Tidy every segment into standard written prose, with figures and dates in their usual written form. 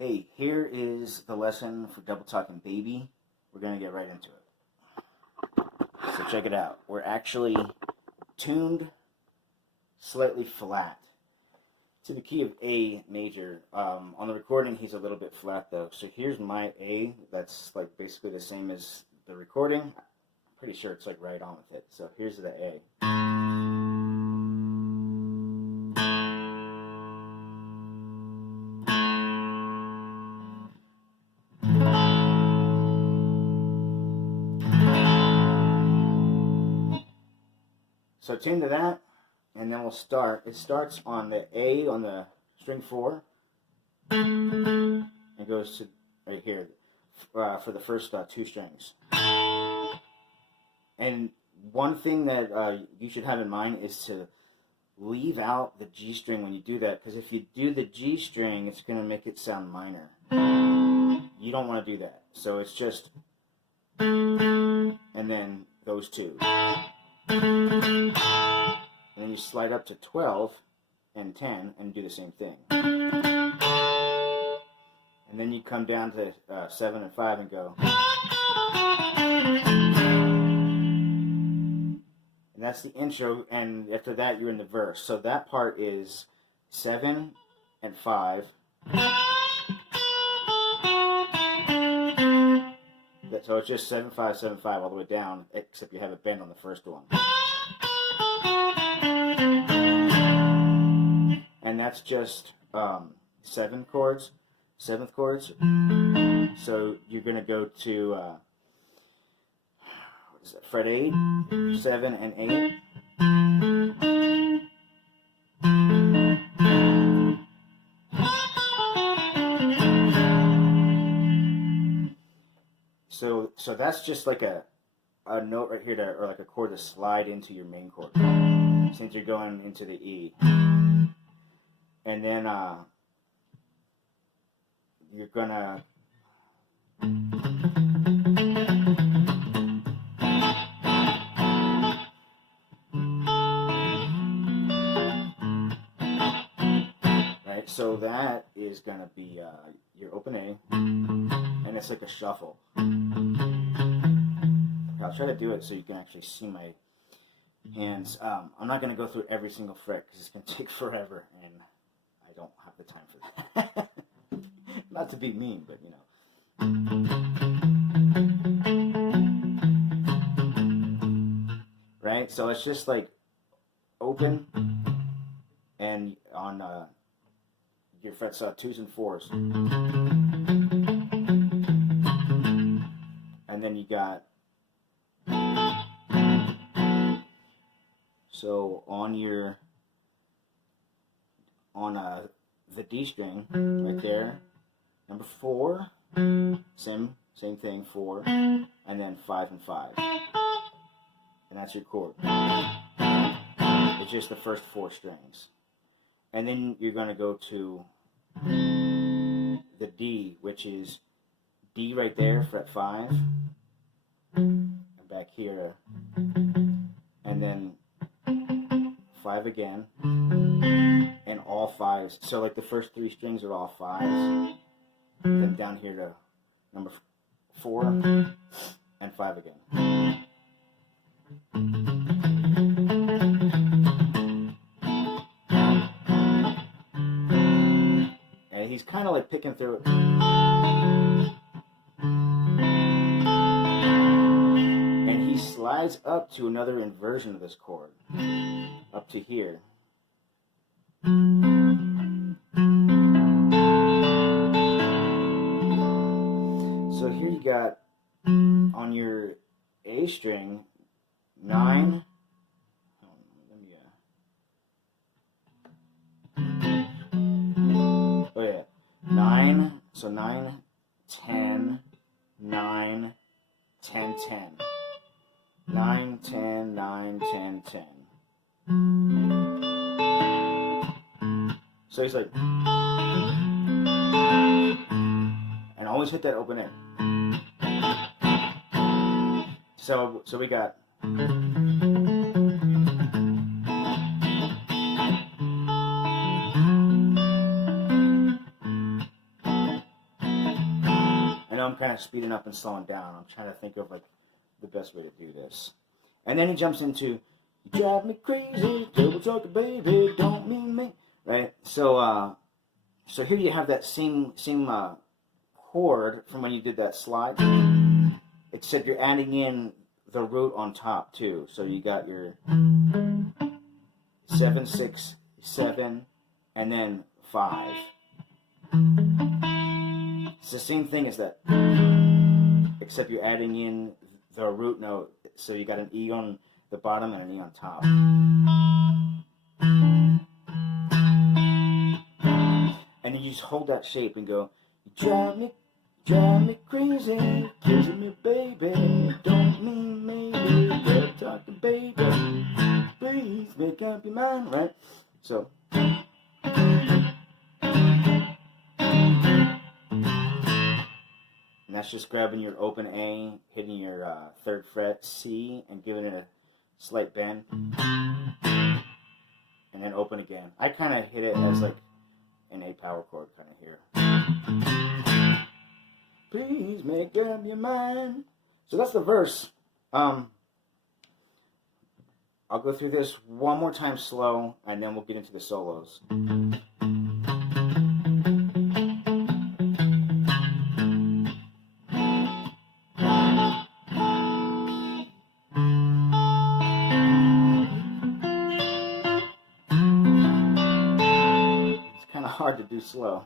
Hey, here is the lesson for double talking baby. We're going to get right into it. So check it out. We're actually tuned slightly flat to the key of A major. On the recording, he's a little bit flat though. So here's my A. That's like basically the same as the recording. I'm pretty sure it's like right on with it. So here's the A. So tune to that, and then we'll start. It starts on the A on the string 4, and goes to right here for the first 2 strings. And one thing that you should have in mind is to leave out the G string when you do that, because if you do the G string, it's going to make it sound minor. You don't want to do that. So it's just, and then those 2. And then you slide up to 12 and 10 and do the same thing. And then you come down to 7 and 5 and go. And that's the intro, and after that you're in the verse. So that part is 7 and 5. So it's just 7 5 7 5 all the way down, except you have a bend on the first one. And that's just 7 chords, 7th chords. So you're going to go to what is that? Fret 8, 7, and 8. So that's just like a note right here, or like a chord to slide into your main chord, since you're going into the E. And then you're gonna right. So that is gonna be your open A, and it's like a shuffle. I'll try to do it so you can actually see my hands. I'm not going to go through every single fret because it's going to take forever, and I don't have the time for that. Not to be mean, but you know. Right? So it's just like open, and on your frets 2s and 4s. And then you got, so on the D string right there, number 4, same thing, 4, and then 5 and 5, and that's your chord. It's just the first 4 strings, and then you're going to go to the D, which is D right there, fret 5, and back here, and then 5 again, and all 5s. So like the first 3 strings are all 5s, then down here to number 4 and 5 again. And he's kind of like picking through it. And he slides up to another inversion of this chord, up to here. So here you got on your A string 9. Oh yeah, 9. So 9, 10, 9, 10, 10. 9, 10, 9, 10, 10. So he's like, and always hit that open A. So we got I'm kind of speeding up and slowing down. I'm trying to think of like the best way to do this. And then he jumps into, you drive me crazy, double talking baby, don't mean me. Right? So so here you have that same chord from when you did that slide. Except you're adding in the root on top too. So you got your 7, 6, 7, and then 5. It's the same thing as that, except you're adding in the root note. So you got an E on the bottom and an E on top. And you just hold that shape and go, you drive me crazy, kissing me baby, don't mean maybe, better talk to baby, please make up your mind, right? So, and that's just grabbing your open A, hitting your 3rd fret C, and giving it a slight bend, and then open again. I kind of hit it as like an A power chord kind of here. Please make up your mind. So that's the verse. I'll go through this one more time slow, and then we'll get into the solos. It's kind of hard to do slow.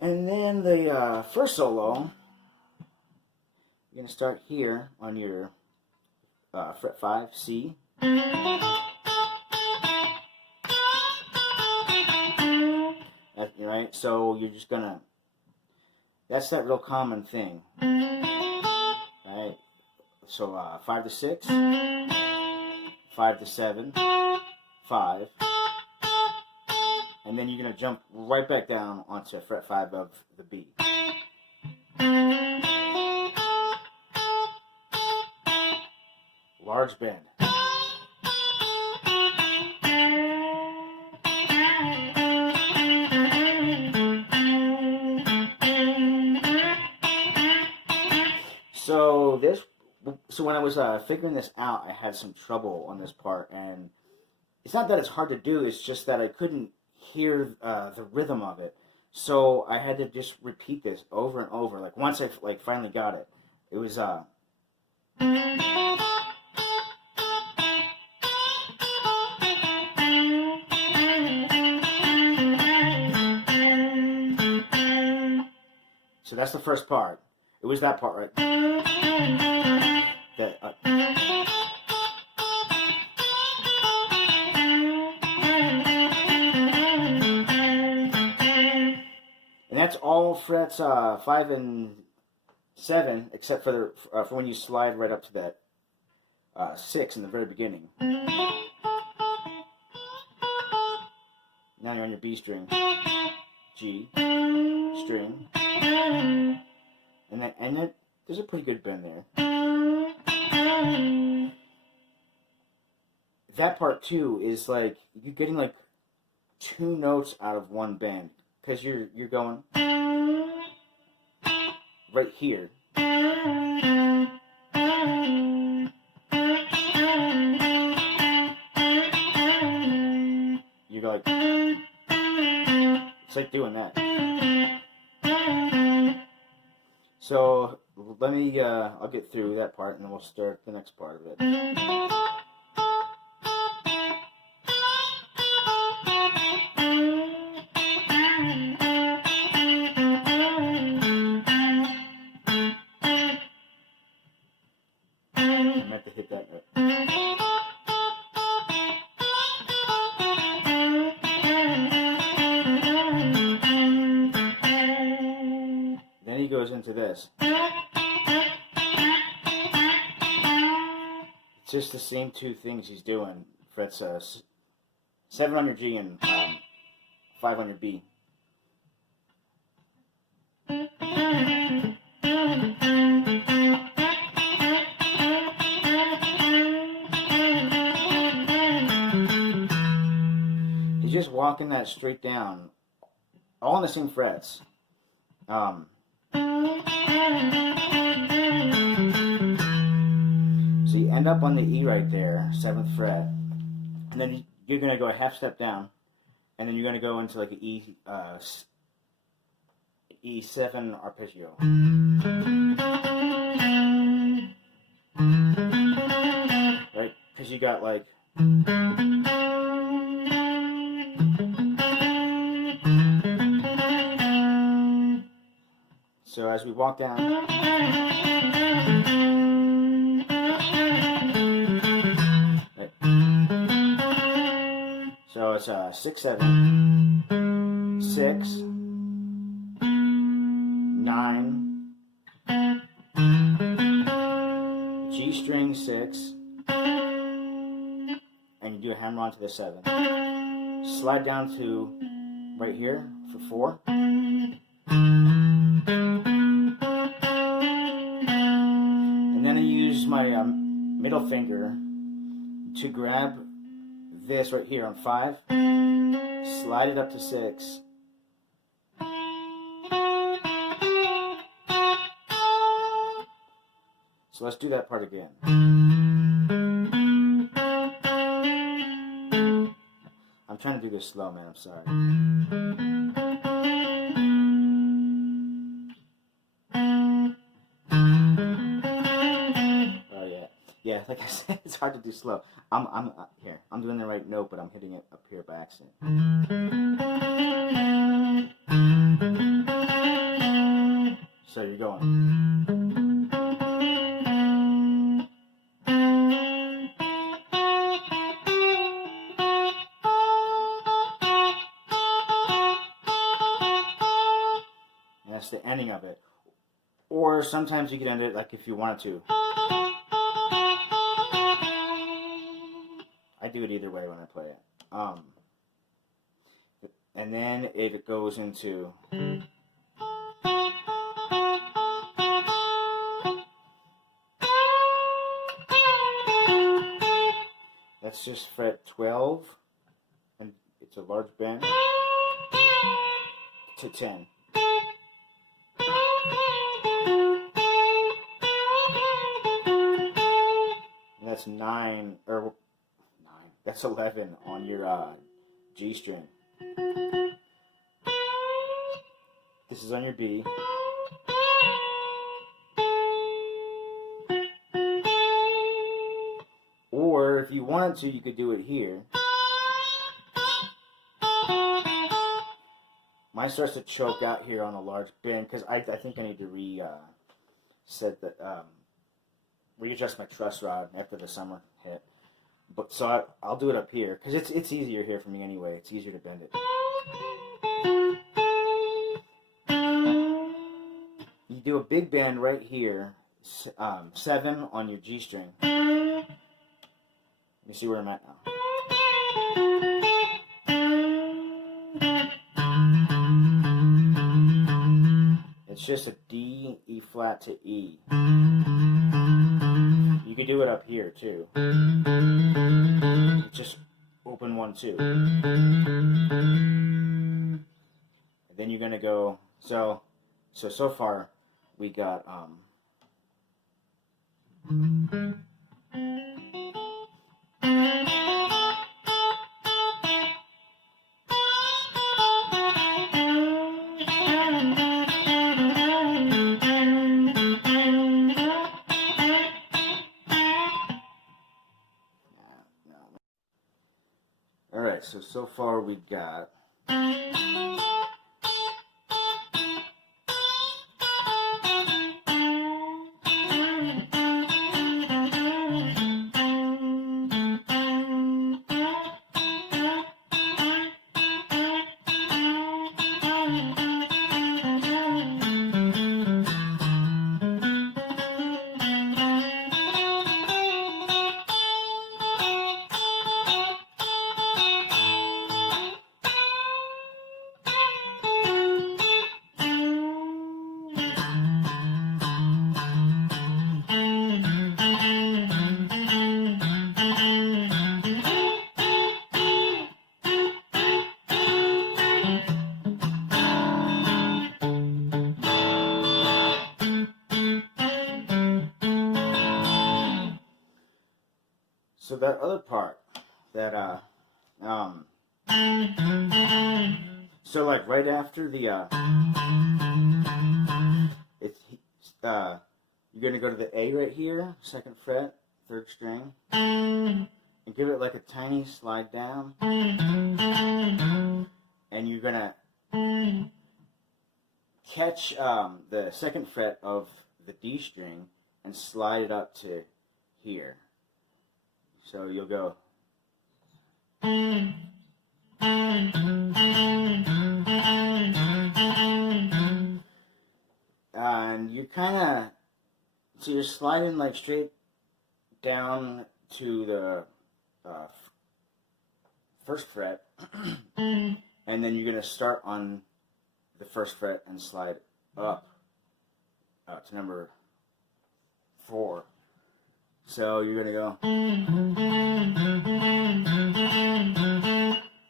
And then the first solo, you're going to start here on your fret 5, C. Right? So you're just going to, that's that real common thing. Right? So 5 to 6, 5 to 7, 5. And then you're going to jump right back down onto fret 5 of the B. Large bend. So when I was figuring this out, I had some trouble on this part, and it's not that it's hard to do, it's just that I couldn't hear the rhythm of it. So I had to just repeat this over and over. Like once I finally got it, it was so that's the first part. It was that part right. That and that's all frets 5 and 7, except for for when you slide right up to that 6 in the very beginning. Now you're on your B string, G string, and then there's a pretty good bend there. That part too is like you're getting like 2 notes out of one bend because you're going right here. You go like, it's like doing that. So let me, I'll get through that part and then we'll start the next part of it. I meant to hit that note. Then he goes into this. It's just the same 2 things he's doing. Frets 7 on your G and 5 on your B. walking that straight down, all on the same frets. So you end up on the E right there, 7th fret, and then you're going to go a half step down, and then you're going to go into like an E7 arpeggio. Right? Because you got like... So as we walk down... Right. So it's 6, 7, 6, 9, G string 6, and you do a hammer onto the 7. Slide down to right here for 4. And then I use my middle finger to grab this right here on 5, slide it up to 6, so let's do that part again. I'm trying to do this slow, man, I'm sorry. Oh yeah. Yeah, like I said, it's hard to do slow. I'm here. I'm doing the right note, but I'm hitting it up here by accident. So you're going. And that's the ending of it. Or sometimes you can end it like if you wanted to. I do it either way when I play it. And then it goes into... That's just fret 12, and it's a large bend, to 10. And that's 9, or 9, that's 11 on your G string. This is on your B. Or if you wanted to, you could do it here. Mine starts to choke out here on a large bend because I think I need to readjust my truss rod after the summer hit. But so I'll do it up here because it's easier here for me anyway. It's easier to bend it. You do a big bend right here, 7 on your G string. You see where I'm at now. It's just a D, E flat to E. You could do it up here too. Just open 1, 2. And then you're gonna go. So far we got Alright, so far we got So that other part, that so like right after the you're gonna go to the A right here, 2nd fret, 3rd string, and give it like a tiny slide down, and you're gonna catch the 2nd fret of the D string and slide it up to here. So you'll go. And you kind of, so you're sliding like straight down to the 1st fret, and then you're going to start on the 1st fret and slide up to number 4. So you're going to go,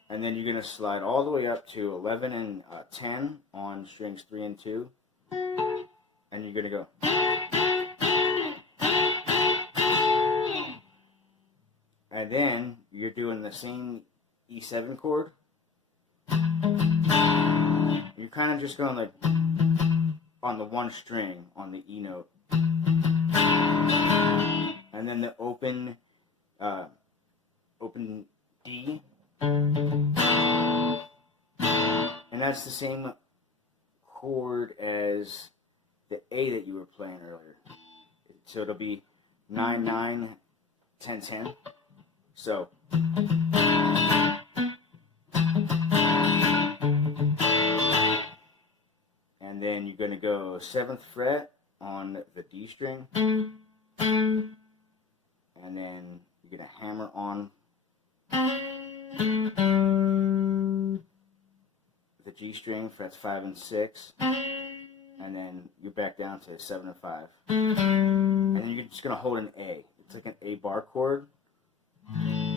and then you're going to slide all the way up to 11 and 10 on strings 3 and 2, and you're going to go. And then you're doing the same E7 chord. You're kind of just going like on the 1 string on the E note. And then the open D. And that's the same chord as the A that you were playing earlier. So it'll be 9, 9, 10, 10. So. And then you're going to go 7th fret on the D string. And then you're going to hammer on the G string, frets 5 and 6. And then you're back down to 7 and 5. And then you're just going to hold an A. It's like an A bar chord,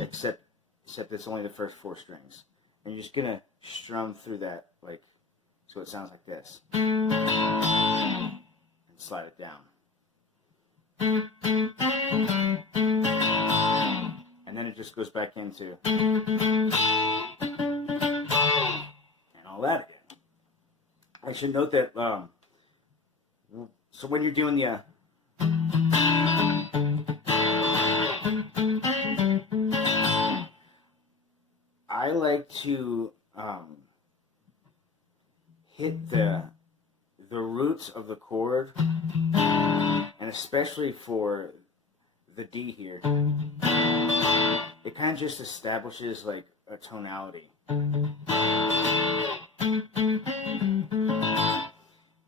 except it's only the first 4 strings. And you're just going to strum through that, like, so it sounds like this. And slide it down. And then it just goes back into and all that again. I should note that so when you're doing the I like to hit the roots of the chord, and especially for the D here, it kind of just establishes like a tonality.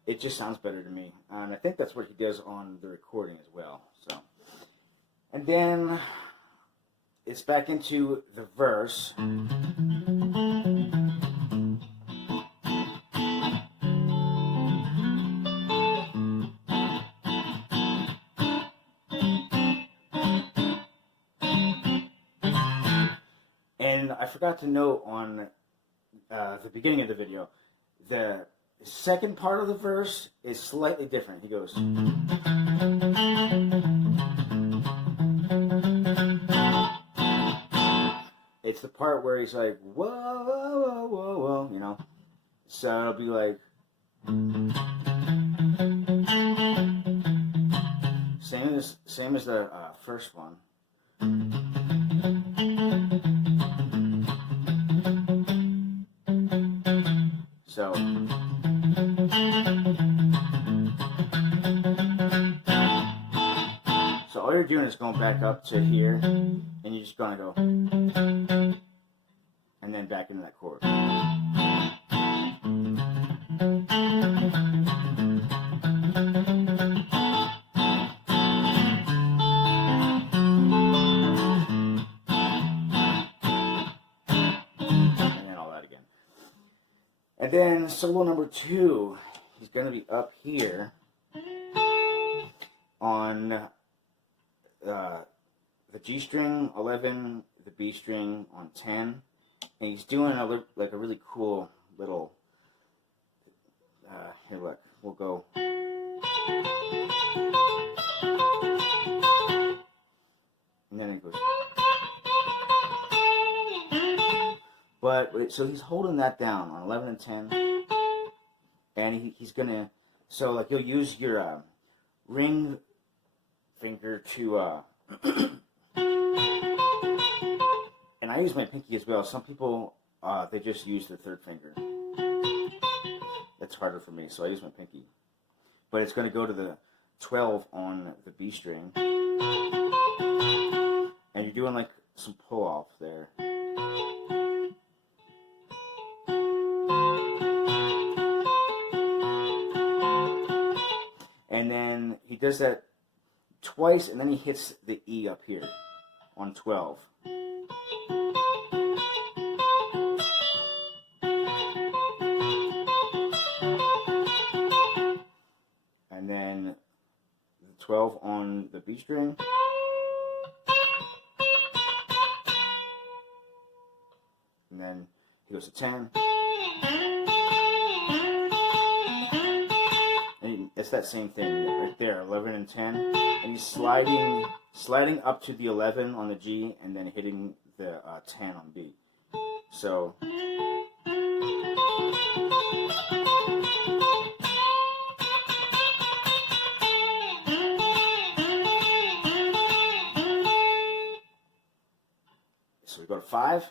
It just sounds better to me, and I think that's what he does on the recording as well. So, and then it's back into the verse. And I forgot to note on the beginning of the video, the second part of the verse is slightly different. He goes, it's the part where he's like, whoa, whoa, whoa, whoa, whoa, you know. So it'll be like, same as the first one. So all you're doing is going back up to here, and you're just gonna go, and then back into that chord. And then solo number 2 is going to be up here on the G string 11, the B string on 10, and he's doing a really cool little. Here, look, we'll go. And then it goes. so he's holding that down on 11 and 10, and he's gonna, so like you'll use your ring finger to, and I use my pinky as well. Some people, they just use their third finger. That's harder for me, so I use my pinky. But it's gonna go to the 12 on the B string, and you're doing like some pull off there. And then he does that twice, and then he hits the E up here on 12. And then the 12 on the B string. And then he goes to 10. And it's that same thing right there, 11 and 10. And he's sliding up to the 11 on the G and then hitting the 10 on B. So we go to 5.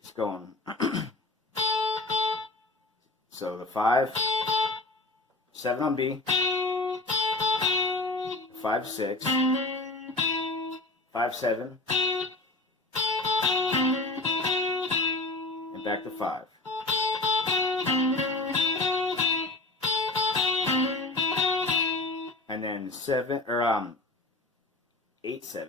It's going. So the 5, 7 on B, 5, 6, 5, 7, and back to 5. And then 7 or 8, 7.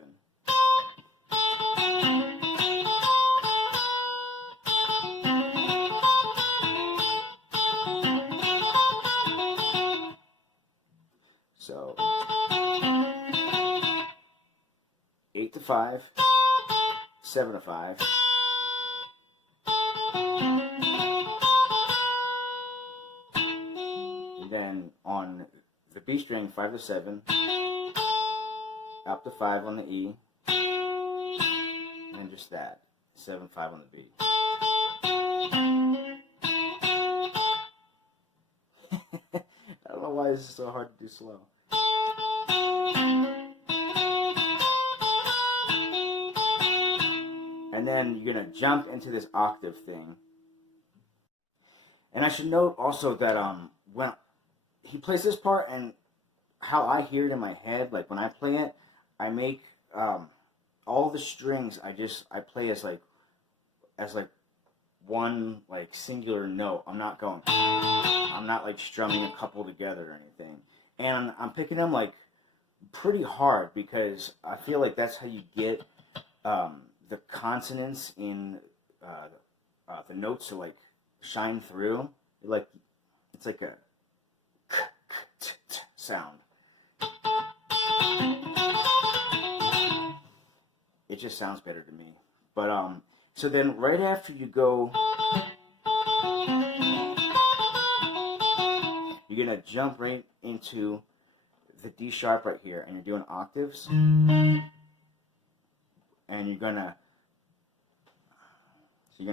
So 8 to 5, 7 to 5, and then on the B string 5 to 7, up to 5 on the E, and just that 7, 5 on the B. I don't know why this is so hard to do slow. And then you're going to jump into this octave thing. And I should note also that when he plays this part and how I hear it in my head, like when I play it, I make all the strings I play as one like singular note. I'm not like strumming a couple together or anything. And I'm picking them like pretty hard because I feel like that's how you get the consonants in the notes to like shine through. It's like a sound. It just sounds better to me. But so then right after you go, you're gonna jump right into the D sharp right here, and you're doing octaves. And you're gonna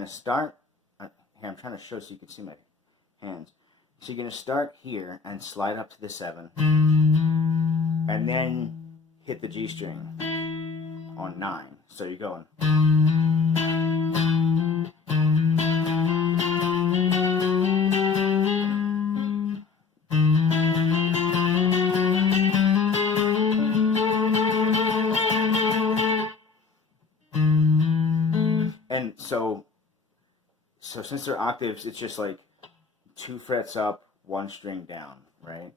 start. Here, I'm trying to show so you can see my hands. So you're gonna start here and slide up to the 7, and then hit the G string on 9. So you're going. And so since they're octaves, it's just like 2 frets up, 1 string down, right?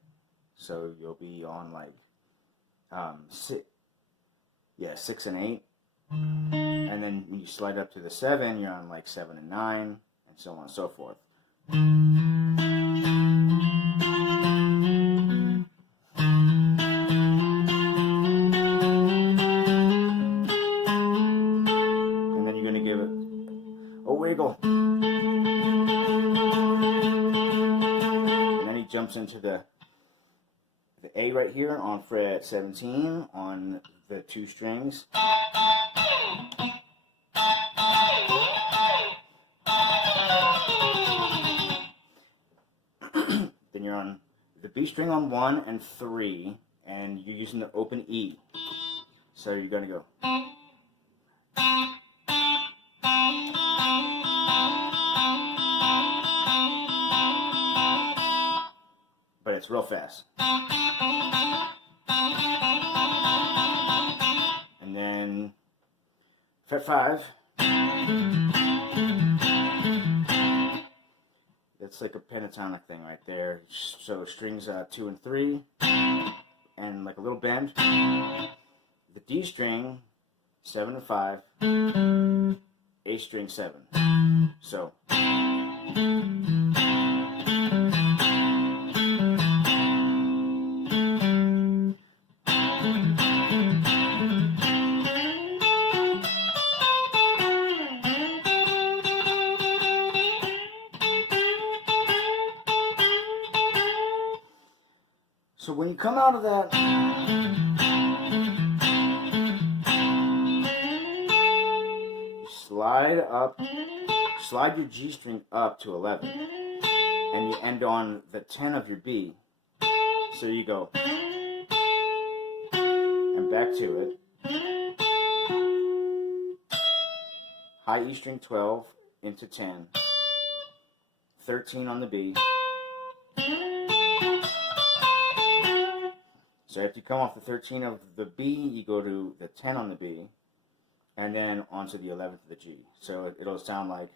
So you'll be on like 6 and 8. And then when you slide up to the 7, you're on like 7 and 9, and so on and so forth. And then you're going to give it a wiggle. And then he jumps into the A right here on fret 17 on the 2 strings. you're on the B string on 1 and 3, and you're using the open E. So you're going to go. But it's real fast. And then fret 5. That's like a pentatonic thing right there. So strings 2 and 3, and like a little bend. The D string, 7 and 5, A string 7. So. So when you come out of that, you slide your G string up to 11, and you end on the 10 of your B. So you go, and back to it. High E string 12 into 10, 13 on the B. So after you come off the 13 of the B, you go to the 10 on the B, and then onto the 11th of the G. So it'll sound like.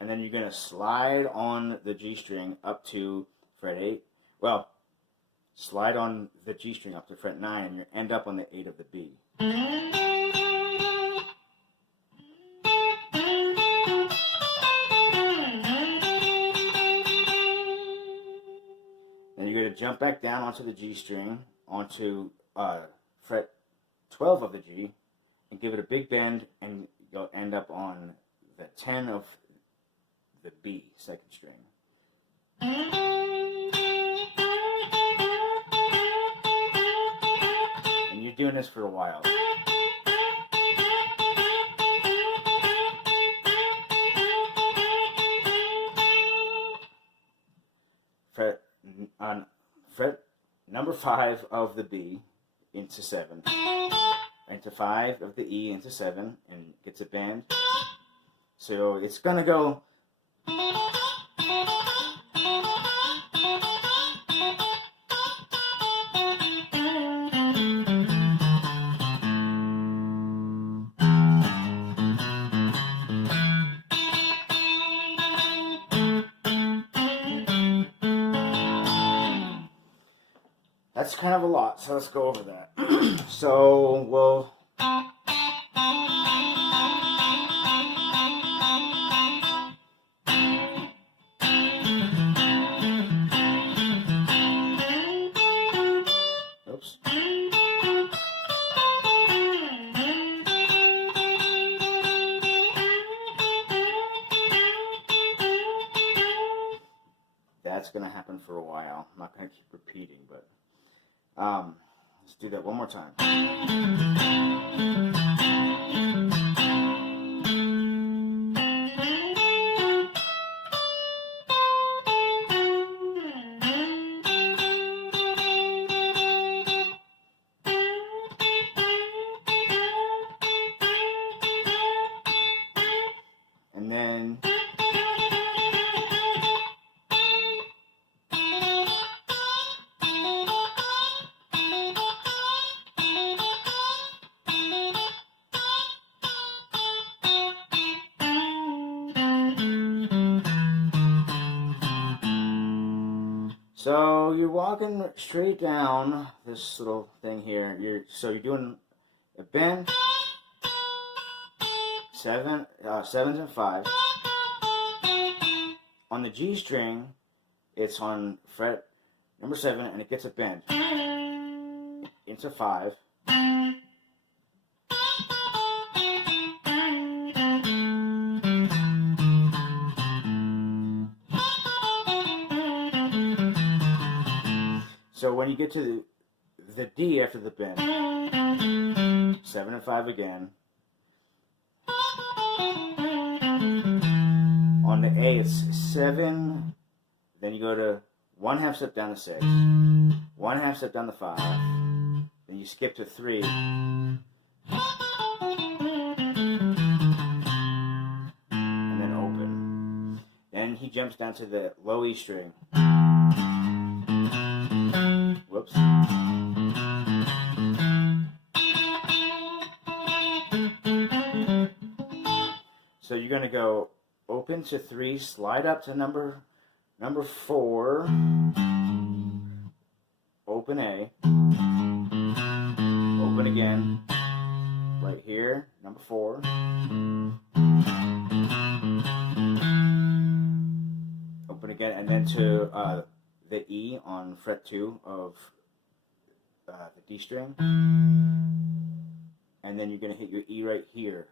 And then you're going to slide on the G string up to fret 8. Well, slide on the G string up to fret 9, and you end up on the 8 of the B. Then you're going to jump back down onto the G string, onto fret 12 of the G, and give it a big bend, and you'll end up on the 10 of the B, second string. And you're doing this for a while. Fret number 5 of the B into 7, into 5 of the E into 7, and gets a bend. So it's gonna go. That's kind of a lot, so let's go over that. So we'll. Oops. That's going to happen for a while. I'm not going to keep repeating, but. Let's do that one more time. And then so you're walking straight down this little thing here. You're doing a bend, 7s and 5. On the G string, it's on fret number 7, and it gets a bend into 5. So when you get to the D after the bend, 7 and 5 again. on the A, it's 7. Then you go to 1/2 step down to 6. 1/2 step down to 5. Then you skip to 3. And then open. Then he jumps down to the low E string. Whoops. So you're going to go open to 3, slide up to number 4, open A, open again, right here, number 4, open again, and then to the E on fret 2 of the D string, and then you're going to hit your E right here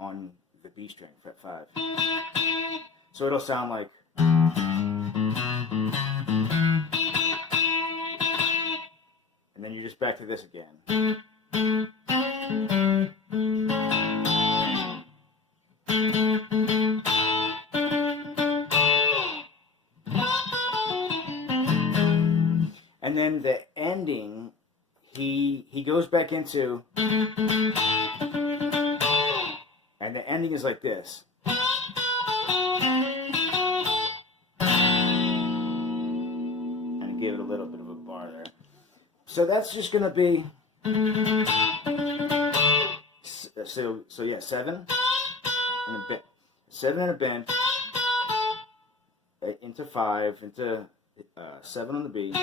on the B string, fret 5. So it'll sound like, and then you're just back to this again. And then the ending, he goes back into, and the ending is like this. And give it a little bit of a bar there. So that's just going to be, so yeah, 7 and a bend, 7 and a bend, into 5, into 7 on the B,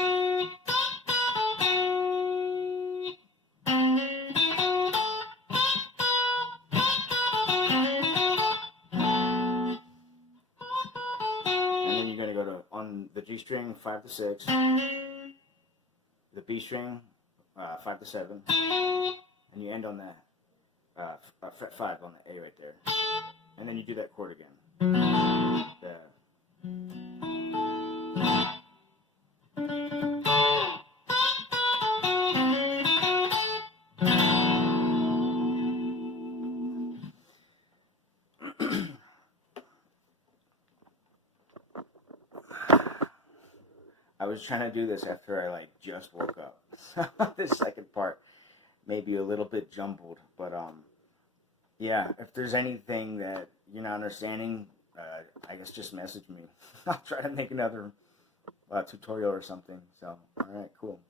on the G string, 5 to 6, the B string, 5 to 7, and you end on the fret 5 on the A right there, and then you do that chord again. I was trying to do this after I just woke up. So the second part may be a little bit jumbled, but yeah, if there's anything that you're not understanding, I guess just message me. I'll try to make another tutorial or something. So, all right, cool.